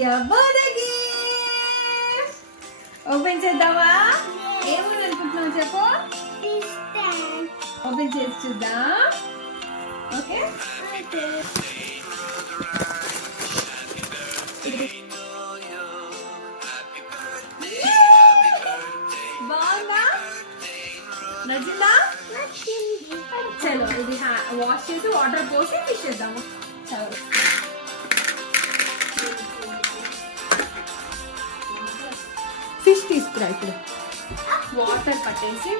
your birthday gift. Open చేద్దామా? ఏమని అనుకుంటున్నావు చెప్పు. ఓపెన్ చేసి చూద్దాం. ఓకే బాగుందా? నచ్చిందా? చలో ఇది వాష్ చేసి వాటర్ పోసి ఫిష్ చేద్దాము. చలో ఫిష్ తీసుకురా. ఇప్పుడు వాటర్ పట్టేసి